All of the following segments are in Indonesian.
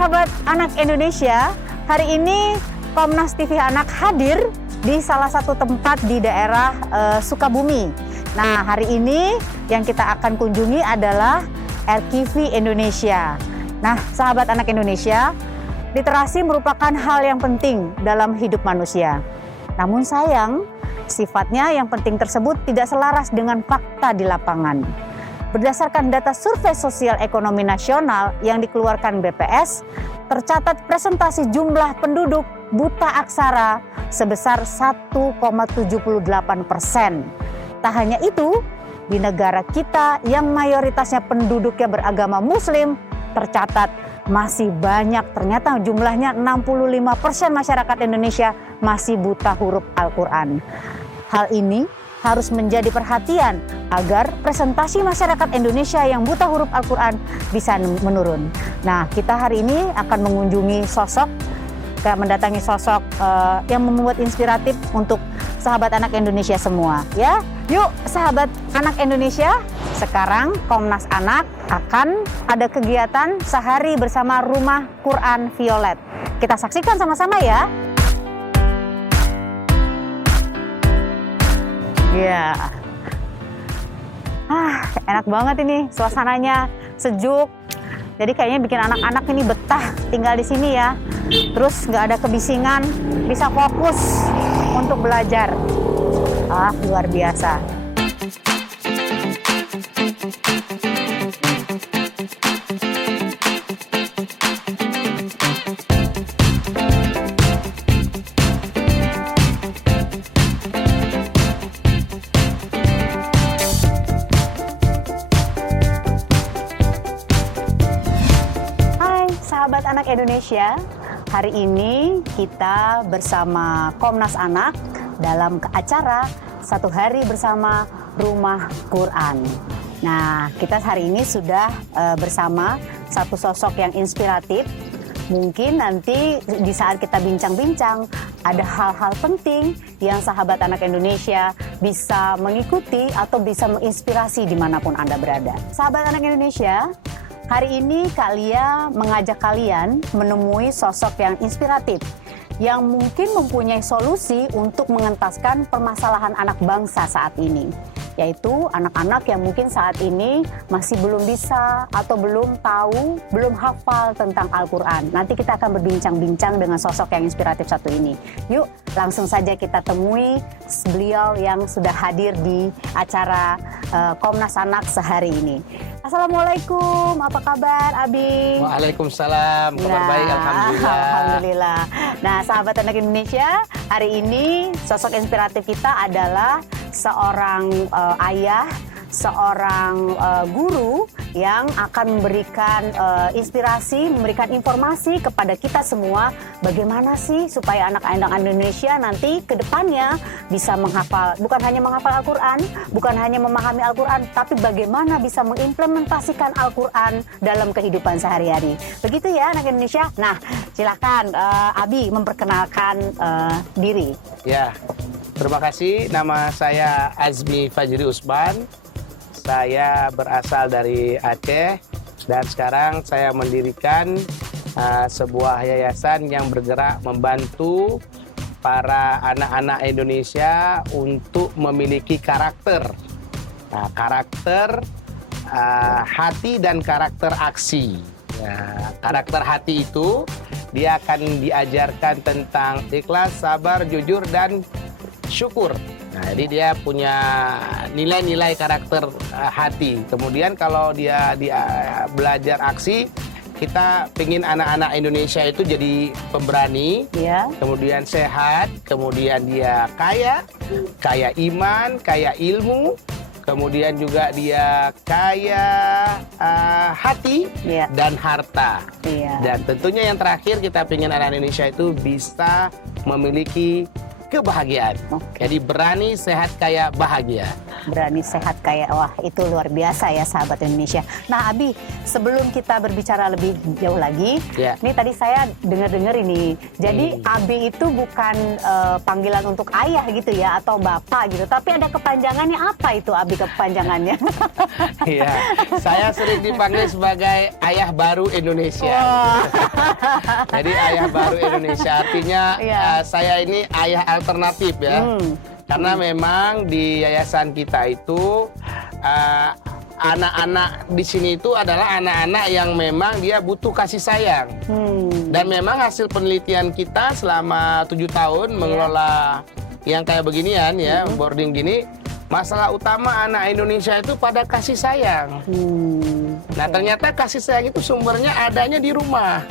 sahabat anak Indonesia, hari ini Komnas TV Anak hadir di salah satu tempat di daerah Sukabumi. Nah, hari ini yang kita akan kunjungi adalah RKV Indonesia. Nah, sahabat anak Indonesia, literasi merupakan hal yang penting dalam hidup manusia. Namun sayang, sifatnya yang penting tersebut tidak selaras dengan fakta di lapangan. Berdasarkan data Survei Sosial Ekonomi Nasional yang dikeluarkan BPS, tercatat presentasi jumlah penduduk buta aksara sebesar 1,78%. Tak hanya itu, di negara kita yang mayoritasnya penduduknya beragama Muslim, tercatat masih banyak, ternyata jumlahnya 65% masyarakat Indonesia masih buta huruf Al-Quran. Hal ini harus menjadi perhatian agar presentasi masyarakat Indonesia yang buta huruf Al-Quran bisa menurun. Nah, kita hari ini akan mengunjungi mendatangi sosok yang membuat inspiratif untuk sahabat anak Indonesia semua. Ya, yuk sahabat anak Indonesia, sekarang Komnas Anak akan ada kegiatan sehari bersama Rumah Quran Violet. Kita saksikan sama-sama ya. Ya, enak banget ini, suasananya sejuk. Jadi kayaknya bikin anak-anak ini betah tinggal di sini ya. Terus nggak ada kebisingan, bisa fokus untuk belajar. Luar biasa. Sahabat anak Indonesia, hari ini kita bersama Komnas Anak dalam acara Satu Hari Bersama Rumah Quran. Nah, kita hari ini sudah bersama satu sosok yang inspiratif. Mungkin nanti di saat kita bincang-bincang ada hal-hal penting yang sahabat anak Indonesia bisa mengikuti atau bisa menginspirasi dimanapun Anda berada. Sahabat anak Indonesia, hari ini Kak Lia mengajak kalian menemui sosok yang inspiratif, yang mungkin mempunyai solusi untuk mengentaskan permasalahan anak bangsa saat ini, yaitu anak-anak yang mungkin saat ini masih belum bisa atau belum tahu, belum hafal tentang Al-Quran. Nanti kita akan berbincang-bincang dengan sosok yang inspiratif satu ini. Yuk, langsung saja kita temui beliau yang sudah hadir di acara Komnas Anak sehari ini. Assalamualaikum, apa kabar Abi? Waalaikumsalam, kabar baik, alhamdulillah. Alhamdulillah. Nah, sahabat anak Indonesia, hari ini sosok inspiratif kita adalah seorang ayah, seorang guru yang akan memberikan inspirasi, memberikan informasi kepada kita semua bagaimana sih supaya anak-anak Indonesia nanti ke depannya bisa menghafal, bukan hanya menghafal Al-Quran, bukan hanya memahami Al-Quran, tapi bagaimana bisa mengimplementasikan Al-Quran dalam kehidupan sehari-hari. Begitu ya anak Indonesia. Nah, silakan Abi memperkenalkan diri. Ya, terima kasih. Nama saya Azmi Fajri Usman. Saya berasal dari Aceh dan sekarang saya mendirikan sebuah yayasan yang bergerak membantu para anak-anak Indonesia untuk memiliki karakter. Nah, karakter hati dan karakter aksi. Ya, karakter hati itu dia akan diajarkan tentang ikhlas, sabar, jujur, dan syukur. Nah, jadi dia punya nilai-nilai karakter hati. Kemudian kalau dia belajar aksi, kita pengen anak-anak Indonesia itu jadi pemberani, kemudian sehat, kemudian dia kaya iman, kaya ilmu, kemudian juga dia kaya hati dan harta. Dan tentunya yang terakhir kita pengen anak Indonesia itu bisa memiliki kebahagiaan. Jadi berani, sehat, kaya, bahagia. berani sehat kayak wah itu luar biasa ya sahabat Indonesia. Nah Abi, sebelum kita berbicara lebih jauh lagi, ini tadi saya dengar-dengar ini, jadi Abi itu bukan panggilan untuk ayah gitu ya atau bapak gitu, tapi ada kepanjangannya. Apa itu Abi kepanjangannya? Iya, saya sering dipanggil sebagai ayah baru Indonesia. Jadi ayah baru Indonesia artinya saya ini ayah alternatif ya. Karena memang di yayasan kita itu anak-anak di sini itu adalah anak-anak yang memang dia butuh kasih sayang. Dan memang hasil penelitian kita selama 7 tahun mengelola yang kayak beginian ya, boarding gini, masalah utama anak Indonesia itu pada kasih sayang. Nah ternyata kasih sayang itu sumbernya adanya di rumah.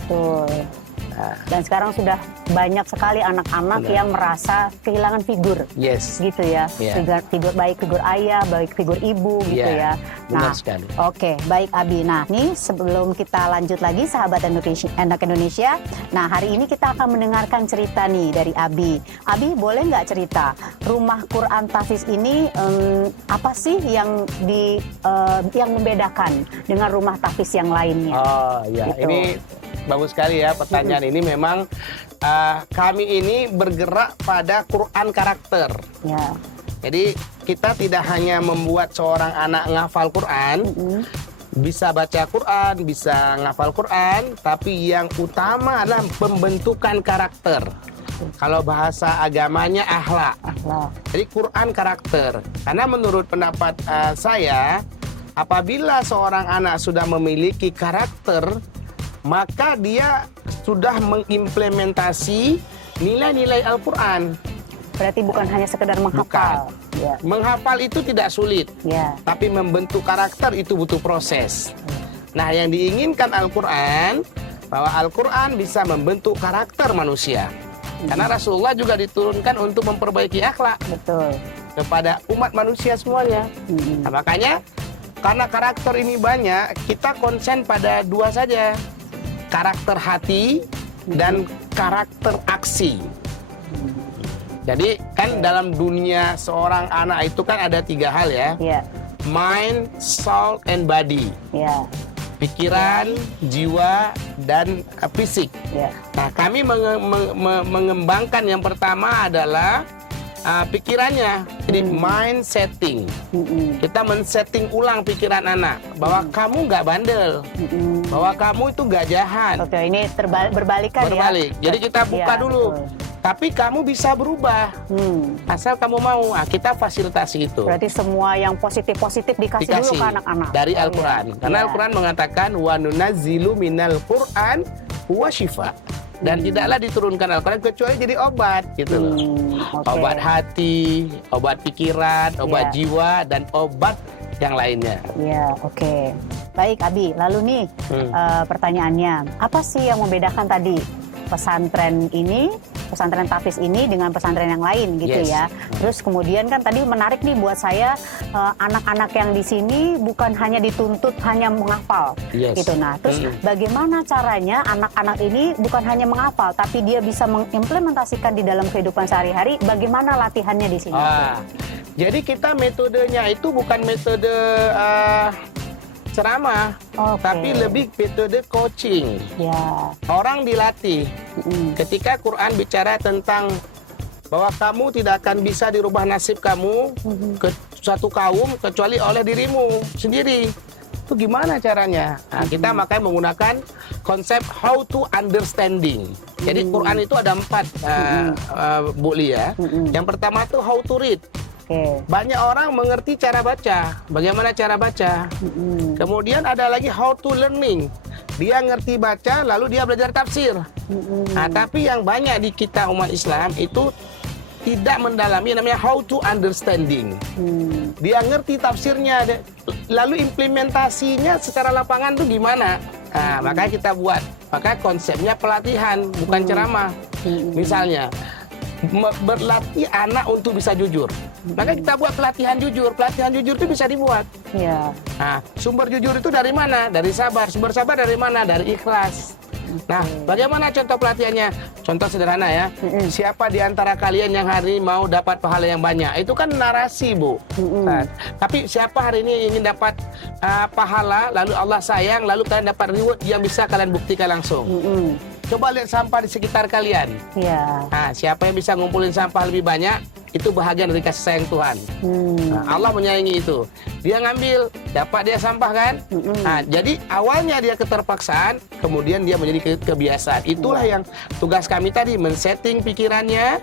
Dan sekarang sudah banyak sekali anak-anak yang merasa kehilangan figur, gitu ya, figur baik figur ayah, baik figur ibu, gitu ya. Nah, oke, baik Abi. Nah, nih sebelum kita lanjut lagi, sahabat Anak Indonesia, nah hari ini kita akan mendengarkan cerita nih dari Abi. Abi boleh nggak cerita rumah Quran Tahfiz ini apa sih yang yang membedakan dengan rumah tahfiz yang lainnya? Oh ya, gitu. Ini bagus sekali ya pertanyaan ini. Memang kami ini bergerak pada Quran karakter. Jadi kita tidak hanya membuat seorang anak ngafal Quran, bisa baca Quran, bisa ngafal Quran, tapi yang utama adalah pembentukan karakter. Kalau bahasa agamanya akhlak. Jadi Quran karakter. Karena menurut pendapat saya, apabila seorang anak sudah memiliki karakter, maka dia sudah mengimplementasi nilai-nilai Al-Quran. Berarti bukan hanya sekedar menghafal. Menghafal itu tidak sulit, tapi membentuk karakter itu butuh proses. Nah, yang diinginkan Al-Quran, bahwa Al-Quran bisa membentuk karakter manusia. Karena Rasulullah juga diturunkan untuk memperbaiki akhlak kepada umat manusia semuanya. Nah, makanya karena karakter ini banyak, kita konsen pada 2 saja. Karakter hati dan karakter aksi. Jadi kan dalam dunia seorang anak itu kan ada 3 hal ya. Mind, soul, and body. Pikiran, jiwa, dan fisik. Nah, kami mengembangkan yang pertama adalah pikirannya, jadi mind setting. Kita men-setting ulang pikiran anak bahwa kamu nggak bandel, bahwa kamu itu nggak jahat. Oke, ini berbalikan ya. Jadi kita buka dulu. Tapi kamu bisa berubah, asal kamu mau. Nah, kita fasilitasi itu. Berarti semua yang positif-positif dikasih dulu ke anak-anak. Dari Al-Quran. Karena Al-Quran mengatakan wa nunazzilu minal Qur'an huwa syifa. Dan tidaklah diturunkan Al-Quran kecuali jadi obat gitu loh. Obat hati, obat pikiran, obat jiwa, dan obat yang lainnya. Baik Abi, lalu nih pertanyaannya, apa sih yang membedakan tadi pesantren Tahfiz ini dengan pesantren yang lain gitu ya. Terus kemudian kan tadi menarik nih buat saya, anak-anak yang di sini bukan hanya dituntut hanya menghafal gitu. Nah, terus bagaimana caranya anak-anak ini bukan hanya menghafal tapi dia bisa mengimplementasikan di dalam kehidupan sehari-hari? Bagaimana latihannya di sini? Jadi kita metodenya itu bukan metode ceramah, tapi lebih metode coaching. Orang dilatih. Ketika Quran bicara tentang bahwa kamu tidak akan bisa dirubah nasib kamu ke suatu kaum kecuali oleh dirimu sendiri. Itu gimana caranya? Nah, kita makanya menggunakan konsep how to understanding. Jadi Quran itu ada 4 Bu Lia. Yang pertama itu how to read. Banyak orang mengerti cara baca, bagaimana cara baca. Kemudian ada lagi how to learning. Dia ngerti baca, lalu dia belajar tafsir. Nah, tapi yang banyak di kita umat Islam itu tidak mendalami namanya how to understanding. Dia ngerti tafsirnya, lalu implementasinya secara lapangan tuh gimana? Nah, makanya kita buat. Maka konsepnya pelatihan, bukan ceramah. Misalnya, berlatih anak untuk bisa jujur. Maka kita buat pelatihan jujur. Pelatihan jujur itu bisa dibuat. Nah, sumber jujur itu dari mana? Dari sabar. Sumber sabar dari mana? Dari ikhlas. Nah, bagaimana contoh pelatihannya? Contoh sederhana ya. Siapa di antara kalian yang hari ini mau dapat pahala yang banyak? Itu kan narasi, Bu. Nah, tapi siapa hari ini ingin dapat pahala, lalu Allah sayang, lalu kalian dapat reward yang bisa kalian buktikan langsung. Coba lihat sampah di sekitar kalian. Nah, siapa yang bisa ngumpulin sampah lebih banyak, itu bahagian dari kasih sayang Tuhan. Nah, Allah menyayangi itu. Dia ngambil, dapat dia sampah kan? Nah, jadi awalnya dia keterpaksaan, kemudian dia menjadi kebiasaan. Itulah yang tugas kami tadi, men-setting pikirannya,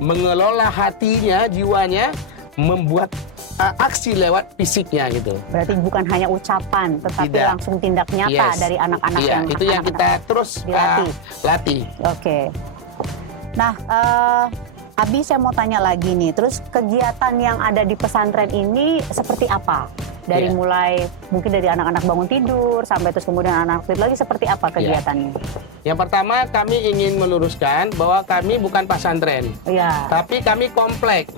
mengelola hatinya, jiwanya, membuat aksi lewat fisiknya gitu. Berarti bukan hanya ucapan, tetapi Tidak. langsung tindak nyata dari anak-anak Iya, yang itu yang kita terus latih. Oke. Nah, Abi saya mau tanya lagi nih, terus kegiatan yang ada di pesantren ini seperti apa? Dari mulai mungkin dari anak-anak bangun tidur sampai terus kemudian anak tidur lagi, seperti apa kegiatannya? Yang pertama, kami ingin meluruskan bahwa kami bukan pesantren, tapi kami komplek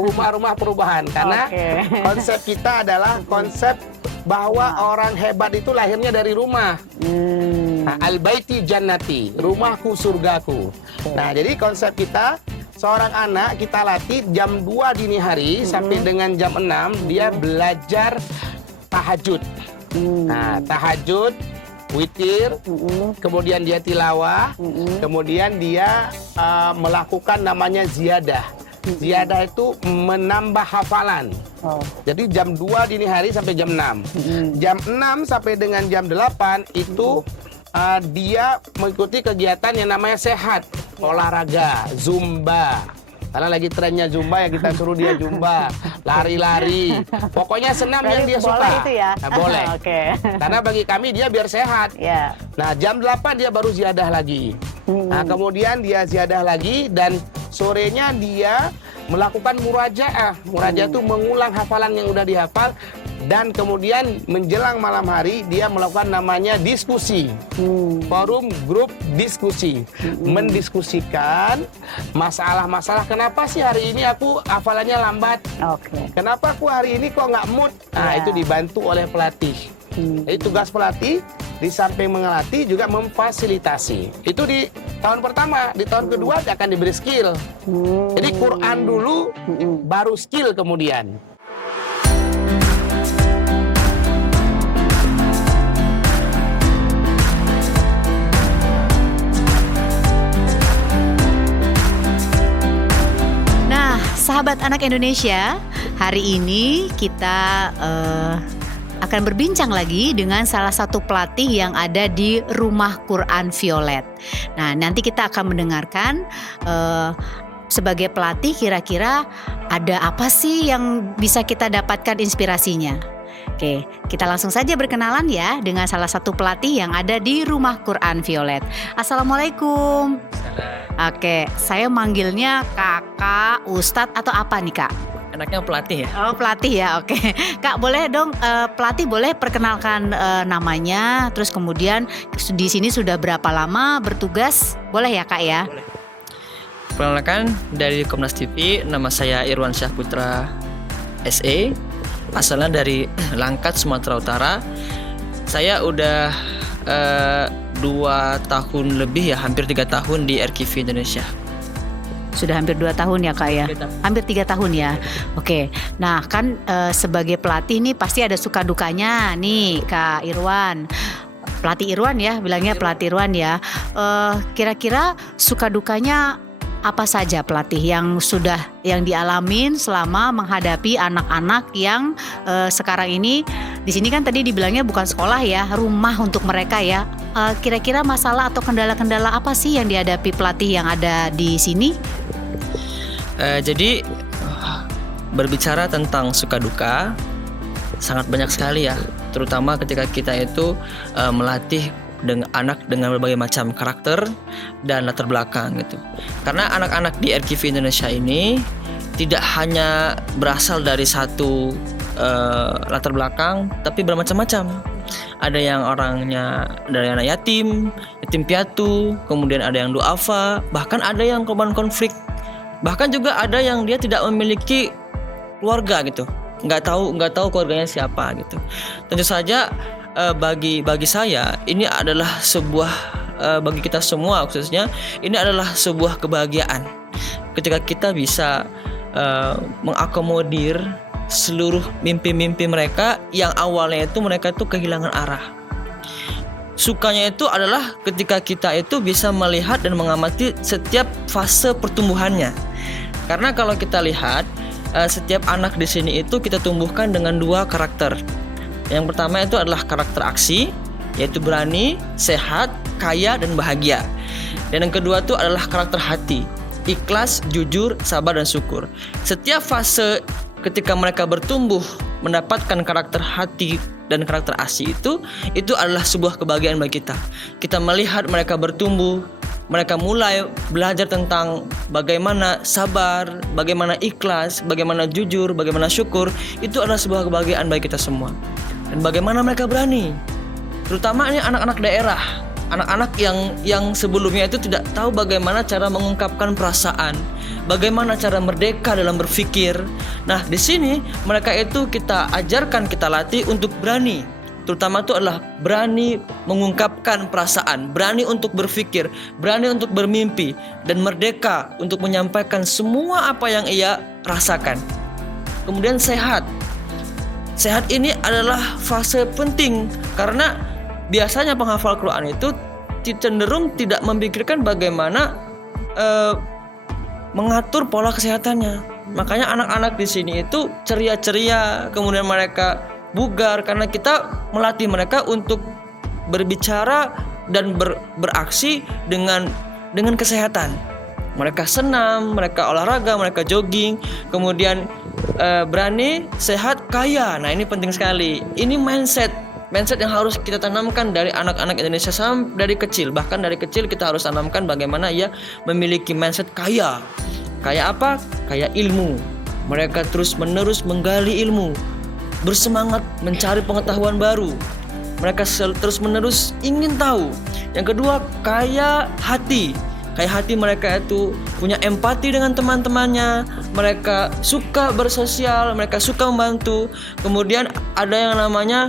rumah-rumah perubahan. Karena konsep kita adalah konsep bahwa orang hebat itu lahirnya dari rumah. Nah, al-baiti jannati, rumahku surgaku. Nah, jadi konsep kita, seorang anak kita latih jam 2 dini hari sampai dengan jam 6 dia belajar tahajud. Nah, tahajud, witir, kemudian dia tilawah, kemudian dia melakukan namanya ziyadah. Ziyadah itu menambah hafalan. Jadi jam 2 dini hari sampai jam 6. Jam 6 sampai dengan jam 8 itu dia mengikuti kegiatan yang namanya sehat, olahraga, zumba. Karena lagi trennya zumba, ya kita suruh dia zumba, lari-lari. Pokoknya senam yang dia suka. Boleh itu ya? Nah, boleh. Karena bagi kami dia biar sehat. Nah, jam 8 dia baru ziyadah lagi. Nah, kemudian dia ziyadah lagi dan sorenya dia melakukan murajaah. Murajaah itu mengulang hafalan yang udah dihafal. Dan kemudian menjelang malam hari dia melakukan namanya diskusi, forum grup diskusi, mendiskusikan masalah-masalah. Kenapa sih hari ini aku hafalannya lambat? Kenapa aku hari ini kok nggak mood? Nah, itu dibantu oleh pelatih. Jadi tugas pelatih di samping mengelatih juga memfasilitasi. Itu di tahun pertama, di tahun kedua dia akan diberi skill. Jadi Quran dulu, baru skill kemudian. Sahabat Anak Indonesia, hari ini kita akan berbincang lagi dengan salah satu pelatih yang ada di Rumah Quran Violet. Nah, nanti kita akan mendengarkan sebagai pelatih kira-kira ada apa sih yang bisa kita dapatkan inspirasinya. Oke, kita langsung saja berkenalan ya dengan salah satu pelatih yang ada di Rumah Quran Violet. Assalamualaikum. Oke, saya manggilnya kakak, ustadz atau apa nih kak? Enaknya pelatih ya? Oh, pelatih ya, oke. Kak, boleh dong pelatih boleh perkenalkan namanya, terus kemudian di sini sudah berapa lama bertugas? Boleh ya kak ya? Boleh. Perkenalkan dari Komnas TV, nama saya Irwan Syahputra SE, asalnya dari Langkat, Sumatera Utara. Saya udah 2 tahun lebih ya, hampir 3 tahun di RQV Indonesia. Sudah hampir 2 tahun ya kak ya? Hampir 3 tahun ya? Oke, nah kan sebagai pelatih nih pasti ada suka dukanya nih Kak Irwan. Pelatih Irwan ya, bilangnya pelatih Irwan ya. Kira-kira suka dukanya apa saja pelatih yang dialamin selama menghadapi anak-anak yang sekarang ini di sini kan tadi dibilangnya bukan sekolah ya, rumah untuk mereka ya. Kira-kira masalah atau kendala-kendala apa sih yang dihadapi pelatih yang ada di sini? Jadi berbicara tentang suka duka sangat banyak sekali ya, terutama ketika kita itu melatih dengan anak dengan berbagai macam karakter dan latar belakang gitu. Karena anak-anak di RQV Indonesia ini tidak hanya berasal dari satu latar belakang, tapi bermacam-macam. Ada yang orangnya dari anak yatim piatu, kemudian ada yang duafa, bahkan ada yang korban konflik, bahkan juga ada yang dia tidak memiliki keluarga gitu, nggak tahu keluarganya siapa gitu. Tentu saja bagi saya ini adalah sebuah bagi kita semua khususnya ini adalah sebuah kebahagiaan ketika kita bisa mengakomodir seluruh mimpi-mimpi mereka yang awalnya itu mereka itu kehilangan arah. Sukanya itu adalah ketika kita itu bisa melihat dan mengamati setiap fase pertumbuhannya. Karena kalau kita lihat setiap anak di sini itu kita tumbuhkan dengan 2 karakter. Yang pertama itu adalah karakter aksi, yaitu berani, sehat, kaya, dan bahagia. Dan yang kedua itu adalah karakter hati, ikhlas, jujur, sabar, dan syukur. Setiap fase ketika mereka bertumbuh mendapatkan karakter hati dan karakter aksi itu adalah sebuah kebahagiaan bagi kita. Kita melihat mereka bertumbuh, mereka mulai belajar tentang bagaimana sabar, bagaimana ikhlas, bagaimana jujur, bagaimana syukur. Itu adalah sebuah kebahagiaan bagi kita semua. Dan bagaimana mereka berani, terutama ini anak-anak daerah, anak-anak yang sebelumnya itu tidak tahu bagaimana cara mengungkapkan perasaan, bagaimana cara merdeka dalam berpikir. Nah, di sini mereka itu kita ajarkan, kita latih untuk berani. Terutama itu adalah berani mengungkapkan perasaan, berani untuk berpikir, berani untuk bermimpi, dan merdeka untuk menyampaikan semua apa yang ia rasakan. Kemudian sehat. Sehat ini adalah fase penting karena biasanya penghafal Quran itu cenderung tidak memikirkan bagaimana mengatur pola kesehatannya. Makanya anak-anak di sini itu ceria-ceria, kemudian mereka bugar karena kita melatih mereka untuk berbicara dan beraksi dengan kesehatan. Mereka senam, mereka olahraga, mereka jogging, kemudian berani, sehat, kaya. Nah, ini penting sekali. Ini mindset yang harus kita tanamkan dari anak-anak Indonesia dari kecil. Bahkan dari kecil kita harus tanamkan bagaimana ia memiliki mindset kaya. Kaya apa? Kaya ilmu. Mereka terus-menerus menggali ilmu, bersemangat mencari pengetahuan baru. Mereka terus-menerus ingin tahu. Yang kedua, kaya hati. Kaya hati mereka itu punya empati dengan teman-temannya. Mereka suka bersosial, mereka suka membantu. Kemudian ada yang namanya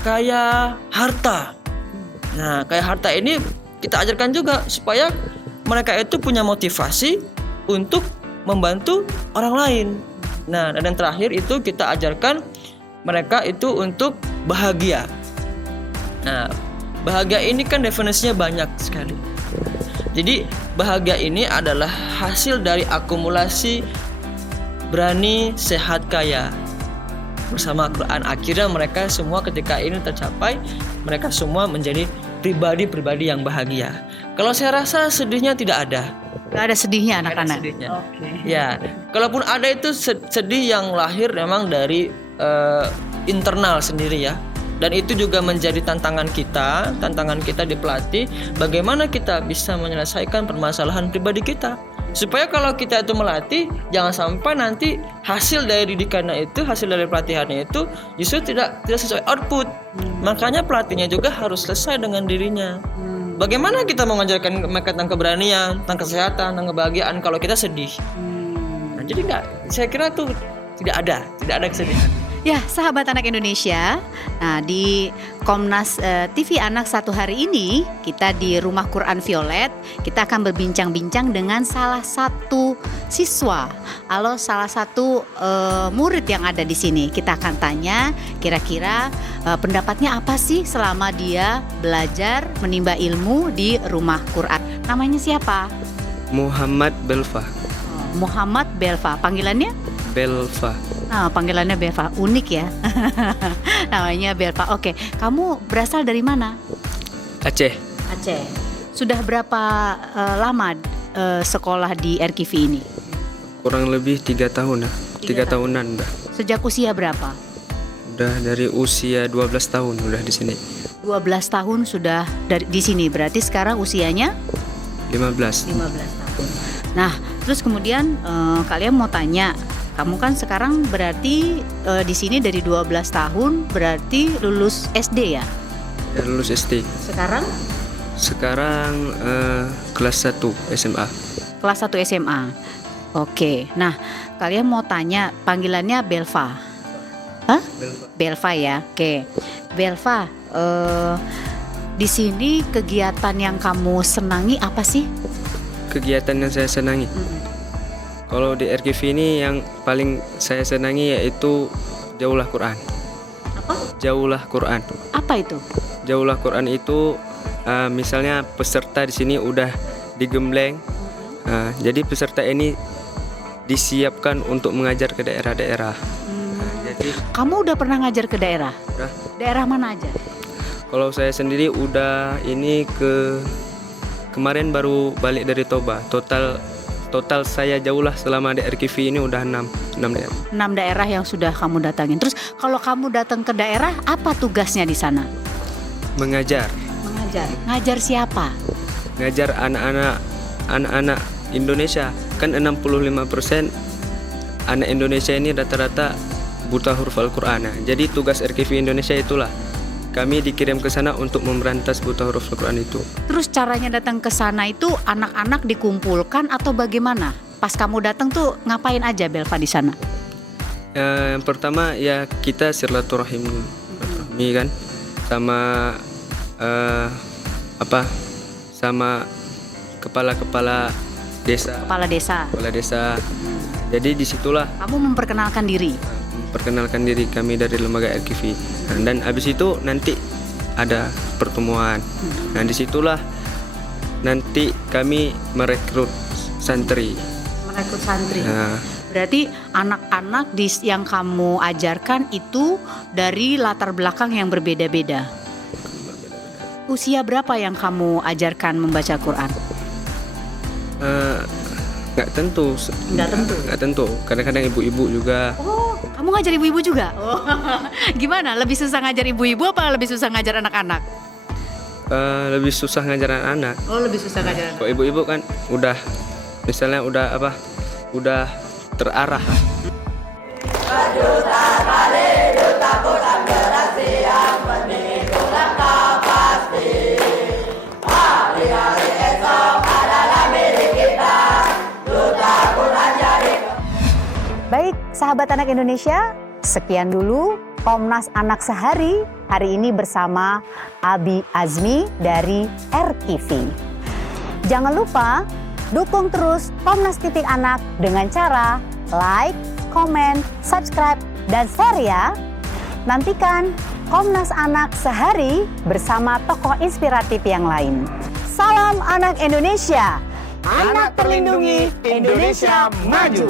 kaya harta. Nah, kaya harta ini kita ajarkan juga supaya mereka itu punya motivasi untuk membantu orang lain. Nah, dan yang terakhir itu kita ajarkan mereka itu untuk bahagia. Nah, bahagia ini kan definisinya banyak sekali. Jadi bahagia ini adalah hasil dari akumulasi berani, sehat, kaya bersama Al-Quran. Akhirnya mereka semua ketika ini tercapai, mereka semua menjadi pribadi-pribadi yang bahagia. Kalau saya rasa sedihnya tidak ada. Gak ada sedihnya anak-anak. Ya, kalaupun ada itu sedih yang lahir memang dari internal sendiri ya. Dan itu juga menjadi tantangan kita di pelatih, bagaimana kita bisa menyelesaikan permasalahan pribadi kita. Supaya kalau kita itu melatih, jangan sampai nanti hasil dari didikannya itu, hasil dari pelatihannya itu justru tidak sesuai output. Makanya pelatihnya juga harus selesai dengan dirinya. Bagaimana kita mengajarkan mereka tentang keberanian, tentang kesehatan, tentang kebahagiaan kalau kita sedih? Nah, jadi saya kira itu tidak ada kesedihan. Ya, sahabat anak Indonesia. Nah, di Komnas TV Anak satu hari ini, kita di Rumah Quran Violet, kita akan berbincang-bincang dengan salah satu siswa, atau salah satu murid yang ada di sini. Kita akan tanya kira-kira pendapatnya apa sih selama dia belajar menimba ilmu di Rumah Quran. Namanya siapa? Muhammad Belva. Muhammad Belva, panggilannya? Belva. Nah, panggilannya Belva, unik ya. Namanya Belva. Oke, kamu berasal dari mana? Aceh. Aceh. Sudah berapa lama sekolah di RKV ini? Kurang lebih 3 tahun. 3 tahunan udah. Sejak usia berapa? Udah dari usia 12 tahun udah di sini. 12 tahun sudah di sini. Berarti sekarang usianya 15 tahun. Nah, terus kemudian kalian mau tanya, kamu kan sekarang berarti di sini dari 12 tahun berarti lulus SD ya? Ya, lulus SD. Sekarang kelas 1 SMA. Kelas 1 SMA. Oke. Nah, kalian mau tanya panggilannya Belva. Hah? Belva ya. Oke. Belva, Di sini kegiatan yang kamu senangi apa sih? Kegiatan yang saya senangi. Kalau di RKV ini yang paling saya senangi yaitu Jauhlah Quran. Apa? Jauhlah Quran. Apa itu? Jauhlah Quran itu misalnya peserta di sini udah digembleng. Jadi peserta ini disiapkan untuk mengajar ke daerah-daerah. Jadi Kamu udah pernah ngajar ke daerah? Udah. Daerah mana aja? kalau saya sendiri udah ini kemarin baru balik dari Toba. Total saya Jauhlah selama di RKV ini udah 6 daerah. 6 daerah yang sudah kamu datangin. Terus kalau kamu datang ke daerah, apa tugasnya di sana? Mengajar. Mengajar. Ngajar siapa? Ngajar anak-anak Indonesia. Kan 65% anak Indonesia ini rata-rata buta huruf Al-Qur'an. Jadi tugas RKV Indonesia itulah kami dikirim ke sana untuk memberantas buta huruf Al-Qur'an itu. Terus caranya datang ke sana itu anak-anak dikumpulkan atau bagaimana? Pas kamu datang tuh ngapain aja Belva di sana? Yang pertama ya kita silaturahim kan sama sama kepala desa. Kepala desa. Kepala desa. Jadi disitulah Kamu memperkenalkan diri. perkenalkan diri kami dari lembaga RKV. Dan habis itu nanti ada pertemuan. Nah disitulah nanti kami merekrut santri. Merekrut santri. Nah, Berarti anak-anak yang kamu ajarkan itu dari latar belakang yang berbeda-beda. Usia berapa yang kamu ajarkan membaca Quran? nggak tentu. Nggak tentu. Nggak tentu. Kadang-kadang ibu-ibu juga. Oh, kamu ngajar ibu-ibu juga? Oh, gimana? Lebih susah ngajar ibu-ibu apa lebih susah ngajar anak-anak? Lebih susah ngajar anak-anak. Oh, lebih susah ngajar anak. Kalau ibu-ibu kan udah misalnya udah terarah. Baik, sahabat anak Indonesia, sekian dulu Komnas Anak Sehari hari ini bersama Abi Azmi dari RKV. Jangan lupa dukung terus Komnas TV Anak dengan cara like, komen, subscribe, dan share ya. Nantikan Komnas Anak Sehari bersama tokoh inspiratif yang lain. Salam anak Indonesia, Anak terlindungi, Indonesia maju.